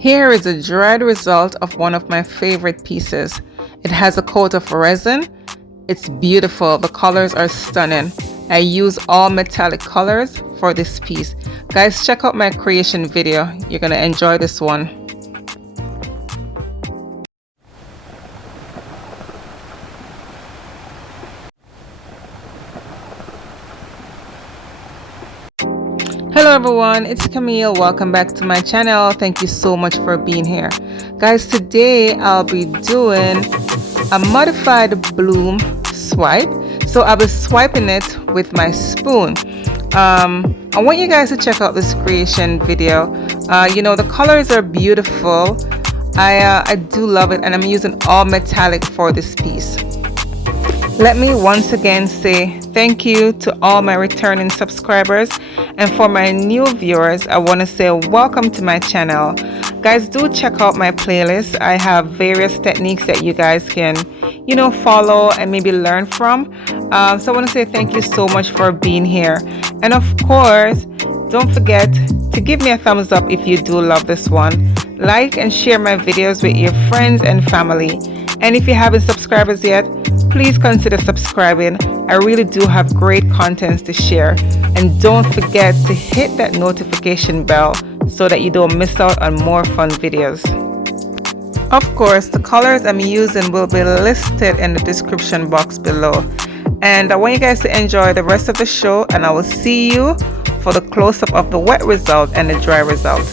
Here is a dried result of one of my favorite pieces. It has a coat of resin. It's beautiful. The colors are stunning. I use all metallic colors for this piece. Guys, check out my creation video. You're gonna enjoy this one. Hello everyone, it's Camille. Welcome back to my channel. Thank you so much for being here. Guys, today I'll be doing a modified bloom swipe. So I'll be swiping it with my spoon. I want you guys to check out this creation video. You know, the colors are beautiful. I do love it, and I'm using all metallic for this piece. Let me once again say thank you to all my returning subscribers, and for my new viewers I want to say welcome to my channel. Guys, do check out my playlist. I have various techniques that you guys can, you know, follow and maybe learn from. So I want to say thank you so much for being here, and of course don't forget to give me a thumbs up if you do love this one. Like and share my videos with your friends and family, and if you haven't subscribed yet, please consider subscribing. I really do have great contents to share, and don't forget to hit that notification bell so that you don't miss out on more fun videos. Of course, the colors I'm using will be listed in the description box below, and I want you guys to enjoy the rest of the show, and I will see you for the close-up of the wet result and the dry result.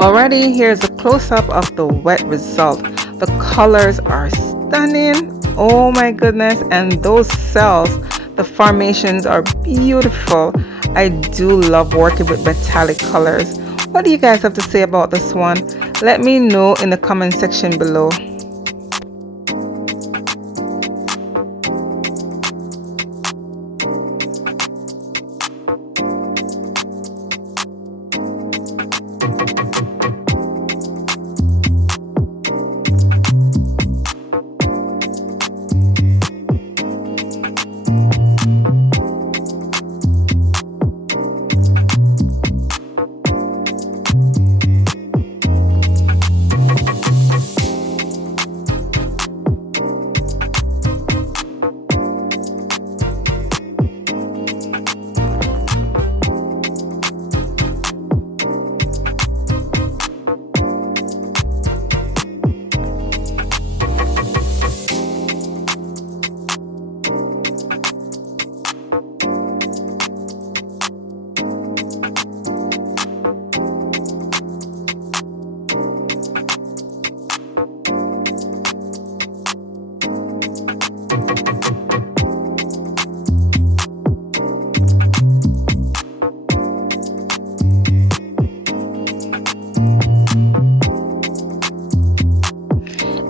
Alrighty, here's a close-up of the wet result. The colors are stunning. Oh my goodness, and those cells, the formations are beautiful. I do love working with metallic colors. What do you guys have to say about this one? Let me know in the comment section below.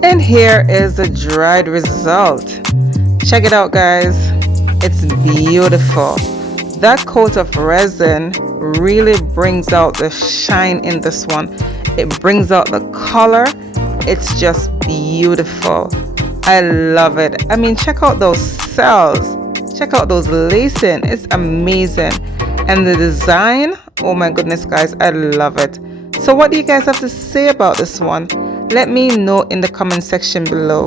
And here is the dried result. Check it out, guys. It's beautiful. That coat of resin really brings out the shine in this one. It brings out the color. It's just beautiful. I love it. I mean, check out those cells. Check out those lacing. It's amazing. And the design, oh my goodness, guys, I love it. So what do you guys have to say about this one? Let me know in the comment section below.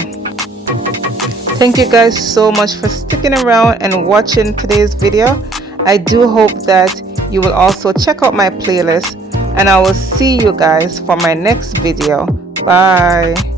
Thank you guys so much for sticking around and watching today's video. I do hope that you will also check out my playlist, and I will see you guys for my next video. Bye.